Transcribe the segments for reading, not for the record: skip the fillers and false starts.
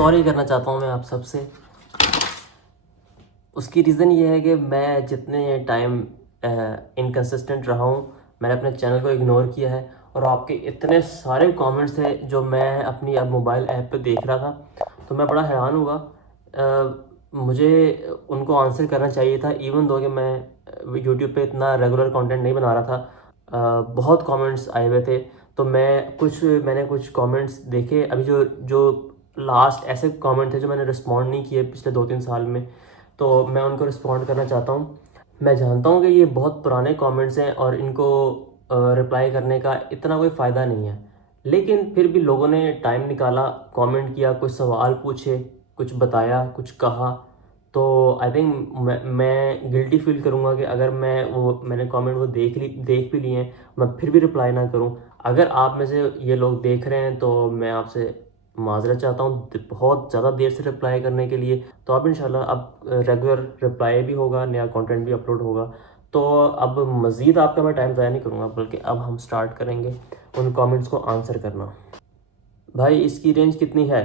Sorry करना चाहता हूँ मैं आप सबसे। उसकी रीज़न ये है कि मैं जितने टाइम इनकंसिस्टेंट रहा हूँ, मैंने अपने चैनल को इग्नोर किया है और आपके इतने सारे कमेंट्स थे जो मैं अपनी अब मोबाइल ऐप पे देख रहा था, तो मैं बड़ा हैरान हुआ। मुझे उनको आंसर करना चाहिए था, इवन दो कि मैं यूट्यूब पे इतना रेगुलर कंटेंट नहीं बना रहा था। बहुत कमेंट्स आए हुए थे, तो मैंने कुछ कमेंट्स देखे अभी जो जो लास्ट ऐसे कमेंट थे जो मैंने रिस्पॉन्ड नहीं किए पिछले 2-3 साल में, तो मैं उनको रिस्पॉन्ड करना चाहता हूँ। मैं जानता हूँ कि ये बहुत पुराने कमेंट्स हैं और इनको रिप्लाई करने का इतना कोई फ़ायदा नहीं है, लेकिन फिर भी लोगों ने टाइम निकाला, कमेंट किया, कुछ सवाल पूछे, कुछ बताया, कुछ कहा। तो आई थिंक मैं गिल्टी फील करूँगा कि अगर मैंने कमेंट वो देख भी लिए हैं, मैं फिर भी रिप्लाई ना करूँ। अगर आप में से ये लोग देख रहे हैं तो मैं आपसे माज़रत चाहता हूँ बहुत ज़्यादा देर से रिप्लाई करने के लिए। तो अब इंशाल्लाह अब रेगुलर रिप्लाई भी होगा, नया कंटेंट भी अपलोड होगा। तो अब मज़ीद आपका मैं टाइम ज़ाया नहीं करूँगा, बल्कि अब हम स्टार्ट करेंगे उन कमेंट्स को आंसर करना। भाई इसकी रेंज कितनी है?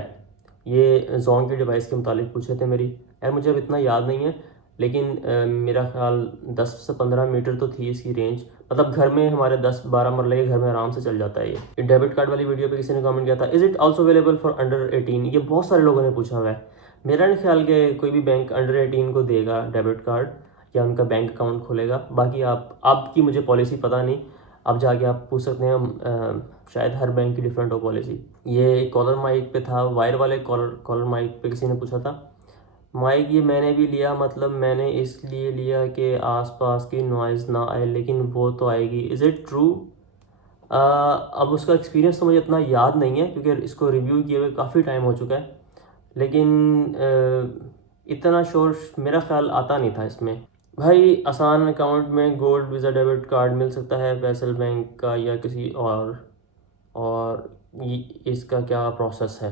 ये जोंग की डिवाइस के मुतालिक पूछे थे मेरी। यार मुझे अब इतना याद नहीं है, लेकिन मेरा ख्याल 10 से 15 मीटर तो थी इसकी रेंज। मतलब घर में हमारे 10-12 मरले के घर में आराम से चल जाता है ये। डेबिट कार्ड वाली वीडियो पे किसी ने कमेंट किया था, is it also available for under 18? ये बहुत सारे लोगों ने पूछा हुआ है। मेरा नहीं ख्याल कि कोई भी बैंक अंडर 18 को देगा डेबिट कार्ड या उनका बैंक अकाउंट खोलेगा। बाकी आपकी मुझे पॉलिसी पता नहीं, अब जाके आप पूछ सकते हैं। शायद हर बैंक की डिफरेंट हो पॉलिसी। ये कॉलर माइक पे था, वायर वाले कॉलर माइक पे किसी ने पूछा था। माइक ये मैंने भी लिया, मतलब मैंने इसलिए लिया कि आसपास की नॉइज़ ना आए, लेकिन वो तो आएगी। Is it true? अब उसका एक्सपीरियंस तो मुझे इतना याद नहीं है क्योंकि इसको रिव्यू किए हुए काफ़ी टाइम हो चुका है, लेकिन इतना शोर मेरा ख्याल आता नहीं था इसमें। भाई आसान अकाउंट में गोल्ड वीज़ा डेबिट कार्ड मिल सकता है फैसल बैंक का या किसी और इसका क्या प्रोसेस है?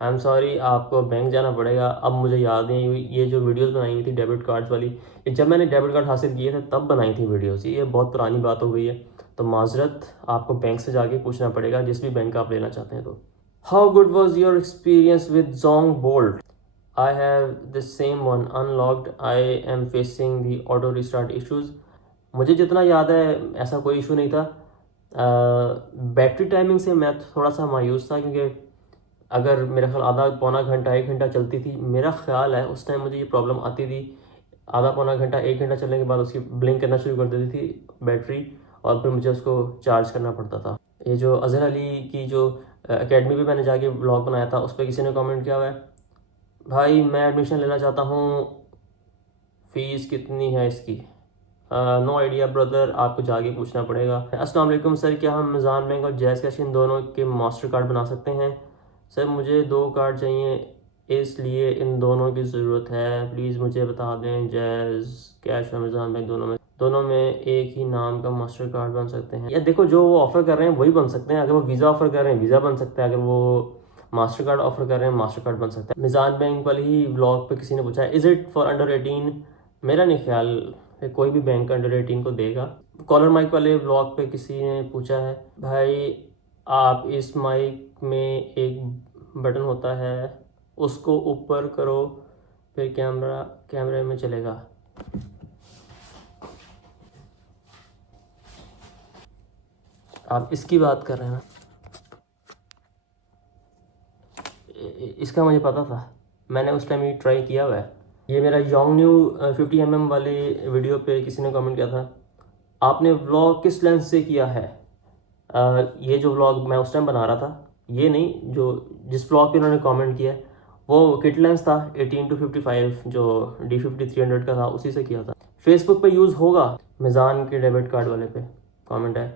आई एम सॉरी, आपको बैंक जाना पड़ेगा। अब मुझे याद नहीं, ये जो वीडियोस बनाई हुई थी डेबिट कार्ड्स वाली, ये जब मैंने डेबिट कार्ड हासिल किए थे तब बनाई थी वीडियोस। ये बहुत पुरानी बात हो गई है, तो माजरत, आपको बैंक से जाके पूछना पड़ेगा जिस भी बैंक का आप लेना चाहते हैं। तो how good was your experience with Jong bolt? I have the same one unlocked. I am facing the auto restart issues. मुझे जितना याद है ऐसा कोई इशू नहीं था। बैटरी टाइमिंग से मैं थोड़ा सा मायूस था क्योंकि अगर मेरा ख्याल आधा पौना घंटा 1 घंटा चलती थी, मेरा ख्याल है उस टाइम मुझे ये प्रॉब्लम आती थी। आधा पौना घंटा 1 घंटा चलने के बाद उसकी ब्लिंक करना शुरू कर देती थी बैटरी, और फिर मुझे उसको चार्ज करना पड़ता था। ये जो अज़हर अली की जो एकेडमी पे मैंने जाके ब्लॉग बनाया था, उस पर किसी ने कमेंट किया हुआ है, भाई मैं एडमिशन लेना चाहता हूँ, फ़ीस कितनी है इसकी? नो आइडिया ब्रदर, आपको जाके पूछना पड़ेगा। अस्सलाम वालेकुम सर, क्या हम मिज़ान बैंक और जैज़ कैश इन दोनों के मास्टर कार्ड बना सकते हैं? सर मुझे 2 कार्ड चाहिए, इसलिए इन दोनों की ज़रूरत है, प्लीज़ मुझे बता दें। जैज़ कैश और मिज़ान बैंक दोनों में एक ही नाम का मास्टर कार्ड बन सकते हैं? या देखो, जो वो ऑफ़र कर रहे हैं वही बन सकते हैं। अगर वो वीज़ा ऑफ़र कर रहे हैं वीज़ा बन सकता है, अगर वो मास्टर कार्ड ऑफर कर रहे हैं मास्टर कार्ड बन सकता है। मिज़ान बैंक वाली ही ब्लॉग पे किसी ने पूछा है, इज़ इट फॉर अंडर 18? मेरा नहीं ख्याल है कोई भी बैंक अंडर 18 को देगा। कॉलर माइक वाले ब्लॉग पे किसी ने पूछा है, भाई आप इस माइक में एक बटन होता है, उसको ऊपर करो फिर कैमरे में चलेगा। आप इसकी बात कर रहे हैं ना? इसका मुझे पता था, मैंने उस टाइम ये ट्राई किया हुआ है। ये मेरा योंग न्यू 50mm वाली वीडियो पे किसी ने कमेंट किया था, आपने व्लॉग किस लेंस से किया है? ये जो व्लॉग मैं उस टाइम बना रहा था, ये नहीं, जो जिस व्लॉग पे उन्होंने कमेंट किया है वो किट लेंस था 18-55 जो D50-300 का था, उसी से किया था। फेसबुक पे यूज़ होगा? मिज़ान के डेबिट कार्ड वाले पे कमेंट है।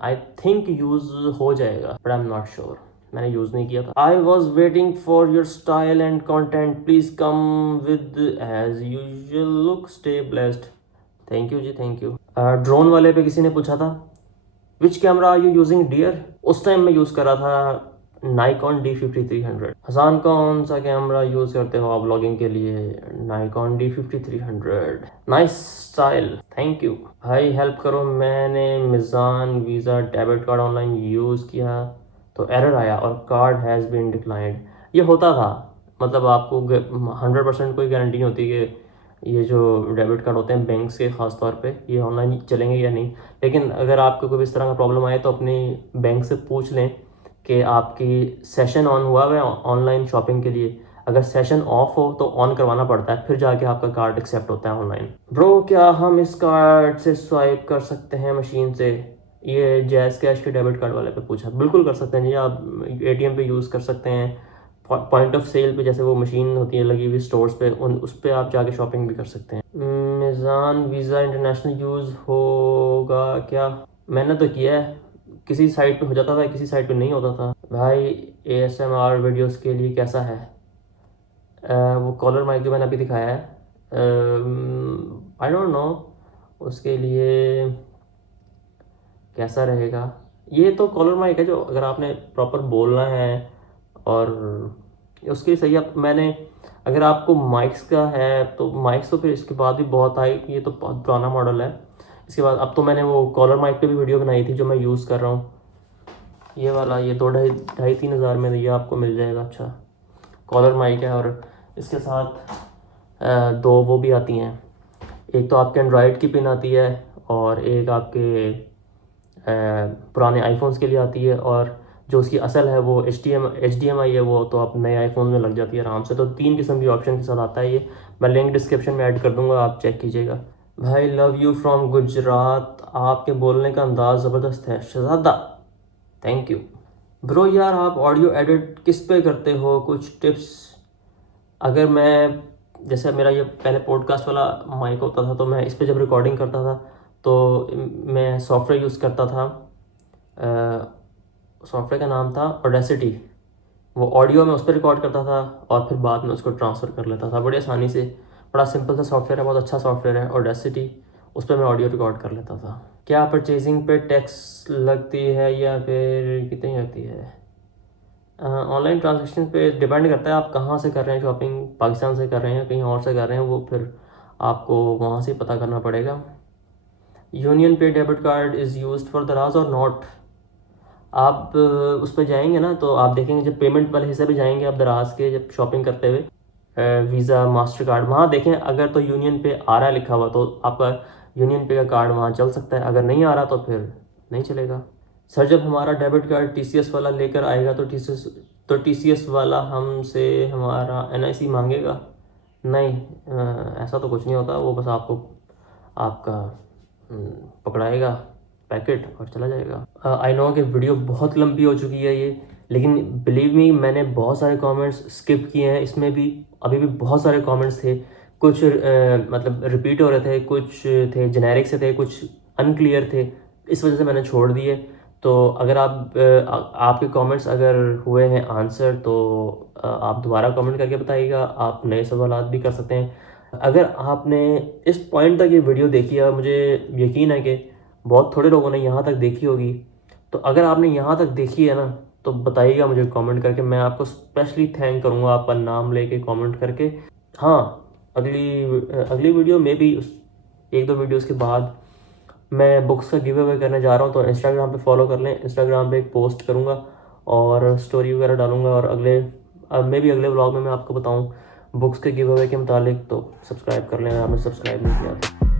आई थिंक यूज़ हो जाएगा but I am not sure, मैंने यूज़ नहीं किया था। I was waiting for your style and content, please come with as usual look, stay blessed. Thank you जी, थैंक यू। ड्रोन वाले पे किसी ने पूछा था, which camera are you using dear? उस टाइम मैं यूज़ कर रहा था नाइकॉन D50-300। हसान, कौन सा कैमरा यूज़ करते हो आप ब्लॉगिंग के लिए? Nikon D50-300। Nice style, thank you. भाई हेल्प करो, मैंने Meezan visa debit card online use किया तो एरर आया और कार्ड हैज़ बीन डिक्लाइंड। ये होता था, मतलब आपको 100% कोई गारंटी नहीं होती कि ये जो डेबिट कार्ड होते हैं बैंक के ख़ास तौर पे ये ऑनलाइन चलेंगे या नहीं। लेकिन अगर आपको कोई इस तरह का प्रॉब्लम आए तो अपनी बैंक से पूछ लें कि आपकी सेशन ऑन हुआ है ऑनलाइन शॉपिंग के लिए। अगर सेशन ऑफ हो तो ऑन करवाना पड़ता है, फिर जाके आपका कार्ड एक्सेप्ट होता है ऑनलाइन। ब्रो क्या हम इस कार्ड से स्वाइप कर सकते हैं मशीन से? ये जैज़ कैश के डेबिट कार्ड वाले पे पूछा। बिल्कुल कर सकते हैं जी, आप एटीएम पे यूज़ कर सकते हैं, पॉइंट ऑफ सेल पे, जैसे वो मशीन होती है लगी हुई स्टोर्स पे, उस पर आप जाके शॉपिंग भी कर सकते हैं। मिज़ान वीज़ा इंटरनेशनल यूज़ होगा क्या? मैंने तो किया है, किसी साइट पे हो जाता था, किसी साइट पे नहीं होता था। भाई ASMR वीडियोस के लिए कैसा है? वो कॉलर माइक जो मैंने अभी दिखाया है, आई डोंट नो उसके लिए कैसा रहेगा। ये तो कॉलर माइक है जो अगर आपने प्रॉपर बोलना है और उसके लिए सही। आप मैंने अगर आपको माइक्स का है तो माइक्स तो फिर इसके बाद भी बहुत आए, ये तो बहुत पुराना मॉडल है। इसके बाद अब तो मैंने वो कॉलर माइक पे भी वीडियो बनाई थी जो मैं यूज़ कर रहा हूँ, ये वाला। ये 2-2.5-3 हज़ार में ये आपको मिल जाएगा। अच्छा कॉलर माइक है और इसके साथ दो वो भी आती हैं, एक तो आपके एंड्रॉयड की पिन आती है और एक आपके पुराने आईफोन्स के लिए आती है, और जो उसकी असल है वो HDMI है, वो तो आप नए आईफोन में लग जाती है आराम से। तो 3 किस्म की ऑप्शन के साथ आता है ये। मैं लिंक डिस्क्रिप्शन में ऐड कर दूंगा, आप चेक कीजिएगा। भाई लव यू फ्रॉम गुजरात, आपके बोलने का अंदाज़ ज़बरदस्त है शहजादा, थैंक यू। ब्रो यार आप ऑडियो एडिट किस पे करते हो, कुछ टिप्स? अगर मैं, जैसे मेरा ये पहले पॉडकास्ट वाला माइक होता था तो मैं इस पे जब रिकॉर्डिंग करता था तो मैं सॉफ्टवेयर यूज़ करता था, सॉफ्टवेयर का नाम था ऑडेसिटी। वो ऑडियो में उस पर रिकॉर्ड करता था और फिर बाद में उसको ट्रांसफ़र कर लेता था बड़ी आसानी से। बड़ा सिंपल सा सॉफ्टवेयर है, बहुत अच्छा सॉफ्टवेयर है ऑडेसिटी, उस पर मैं ऑडियो रिकॉर्ड कर लेता था। क्या परचेजिंग पे टैक्स लगती है या फिर कितनी लगती है? ऑनलाइन ट्रांजैक्शन पे डिपेंड करता है आप कहाँ से कर रहे हैं शॉपिंग, पाकिस्तान से कर रहे हैं कहीं और से कर रहे हैं, वो फिर आपको वहाँ से पता करना पड़ेगा। यूनियन पे debit card is used for दराज और नॉट? आप उस पर जाएंगे ना तो आप देखेंगे, जब पेमेंट वाले हिस्से पे जाएंगे आप दराज के, जब शॉपिंग करते हुए वीज़ा मास्टर कार्ड वहाँ देखें, अगर तो यूनियन पे आ रहा है लिखा हुआ तो आपका यूनियन पे का कार्ड वहाँ चल सकता है, अगर नहीं आ रहा तो फिर नहीं चलेगा। सर जब हमारा डेबिट कार्ड TCS वाला लेकर आएगा तो TCS वाला हमसे हमारा NIC मांगेगा? नहीं, ऐसा तो कुछ नहीं होता, वो बस आपको आपका पकड़ाएगा पैकेट और चला जाएगा। आई नो कि वीडियो बहुत लंबी हो चुकी है ये, लेकिन बिलीव मी मैंने बहुत सारे कमेंट्स स्किप किए हैं इसमें भी, अभी भी बहुत सारे कमेंट्स थे, कुछ मतलब रिपीट हो रहे थे, कुछ थे जेनेरिक से थे, कुछ अनक्लियर थे, इस वजह से मैंने छोड़ दिए। तो अगर आपके कमेंट्स अगर हुए हैं आंसर तो आप दोबारा कमेंट करके बताइएगा, आप नए सवालात भी कर सकते हैं। अगर आपने इस पॉइंट तक ये वीडियो देखी है, मुझे यकीन है कि बहुत थोड़े लोगों ने यहाँ तक देखी होगी, तो अगर आपने यहाँ तक देखी है ना तो बताइएगा मुझे कमेंट करके, मैं आपको स्पेशली थैंक करूँगा आपका नाम लेके कमेंट करके। हाँ अगली वीडियो में भी 1-2 वीडियोस के बाद मैं बुक्स का गिव अवे करने जा रहा हूँ, तो इंस्टाग्राम पे फॉलो कर लें। इंस्टाग्राम पे एक पोस्ट करूँगा और स्टोरी वगैरह डालूँगा, और मे भी अगले व्लॉग में मैं आपको बताऊँ बुक्स के गिव अवे के मुतालिक, तो सब्सक्राइब कर लें अगर आपने सब्सक्राइब नहीं किया तो।